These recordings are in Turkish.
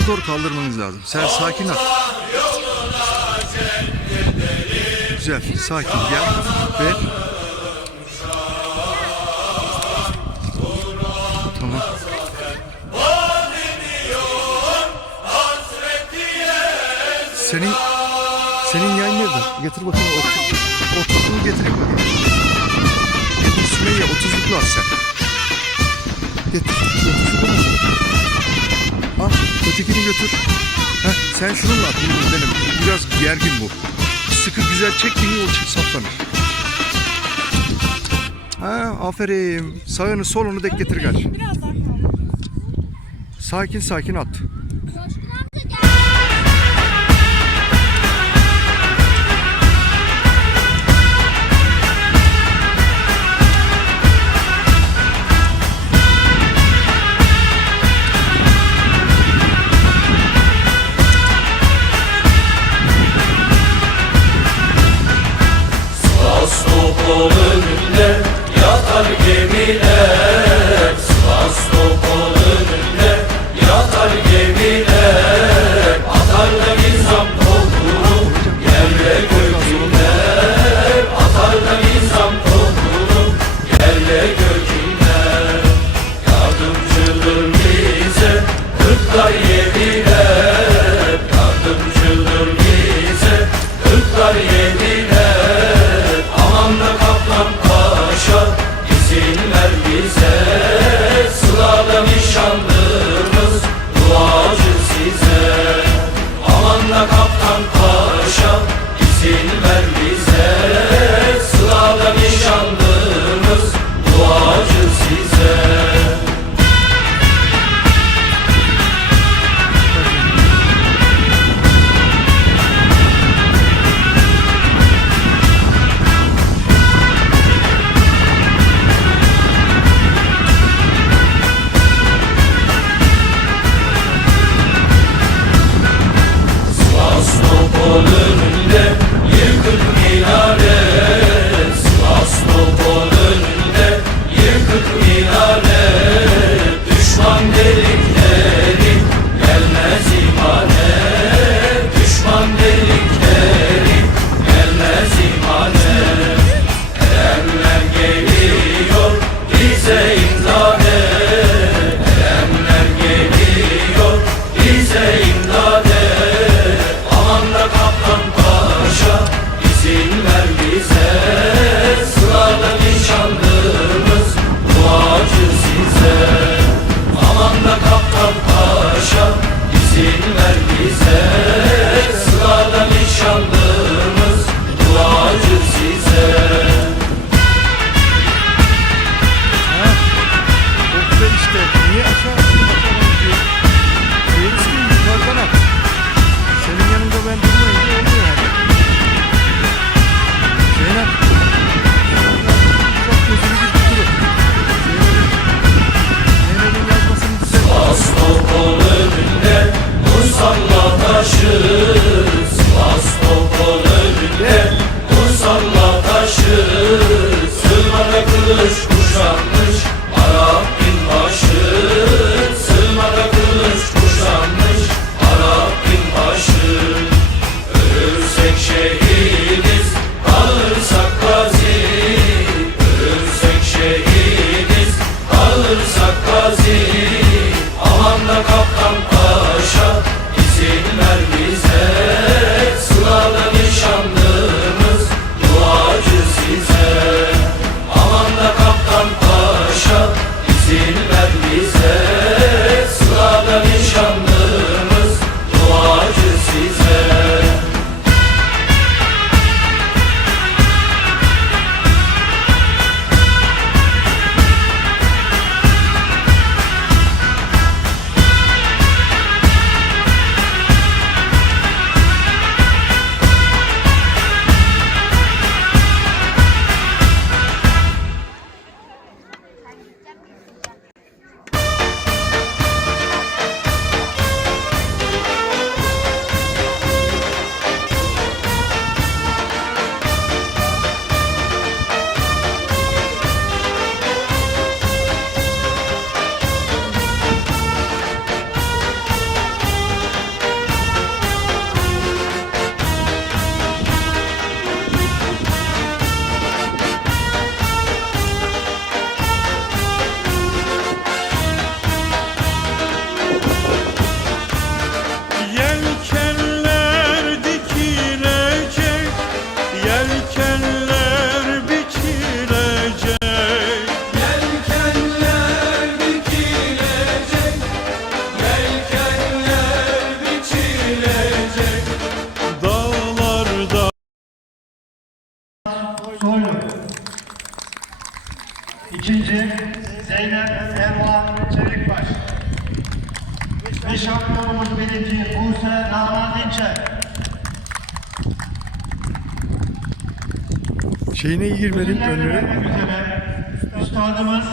yukarı kaldırmanız lazım. Sen sakin al. Güzel. Sakin gel ve Tamam. Senin senin yan nerede? Getir bakalım otur. Oturduğunu getireyim bakalım. Getir Sümeyye otuzluklu at sen. Getir. Otuzluklu mu? Al ötekini götür. Heh, sen şununla at bunu benim. Biraz gergin bu. Sıkı güzel çek ki yol çık saplanır. Ha, aferin. Sağını solunu dek getir gel. Sakin sakin at. Dine girmenin önü. Üstadımız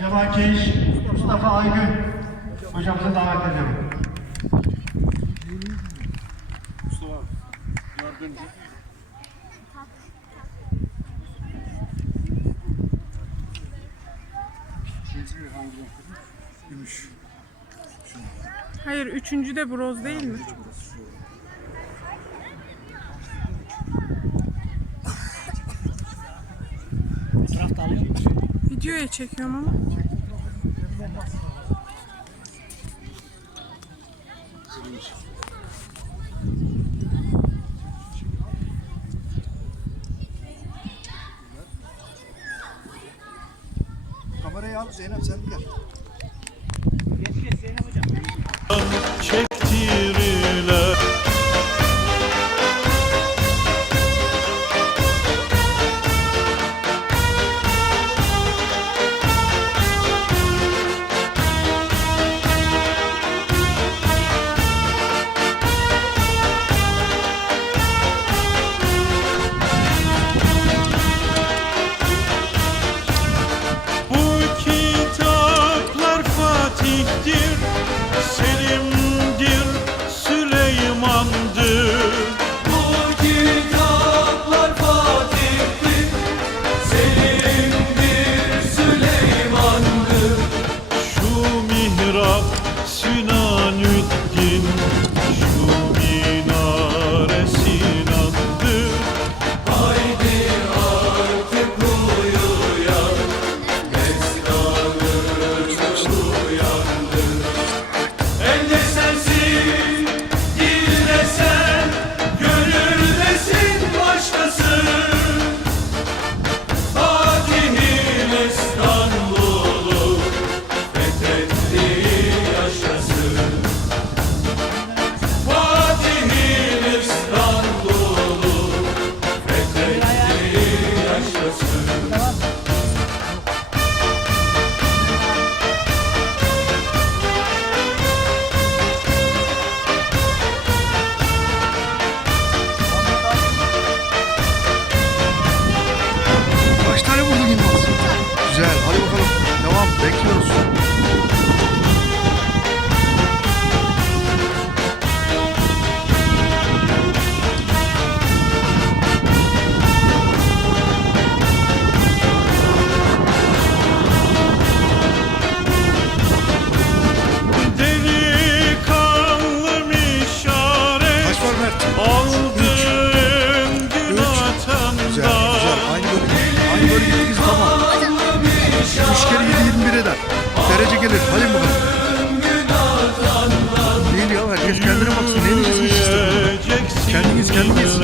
Cemal Keş, Mustafa Aygün hocamızı davet ediyorum. Hayır, üçüncü de broz değil mi? tarafta alayım. Videoya çekiyorum ama. Çekilmiş. kırmak için ne diyeceksin işte? Kendiniz kendiniz.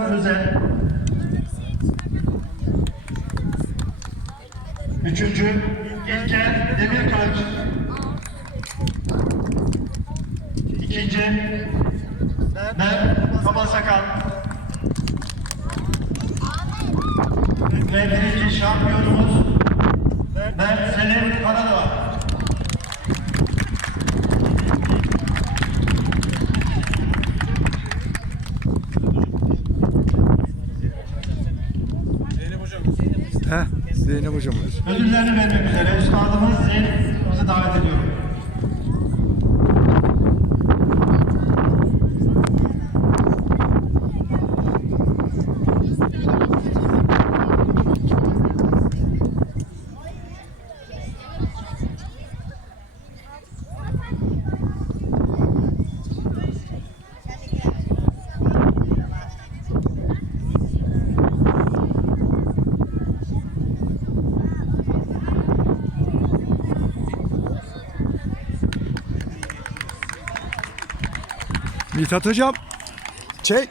Özel. Üçüncü İlker Demirkaç. İkinci Mert Kabasakal. Ve birinci şampiyonumuz Mert Selim Karadağ. Zeynep hocamız. Ödüllerini vermek üzere üstadımız Zeynep'imizi davet ediyorum. Mithat hocam. Çek.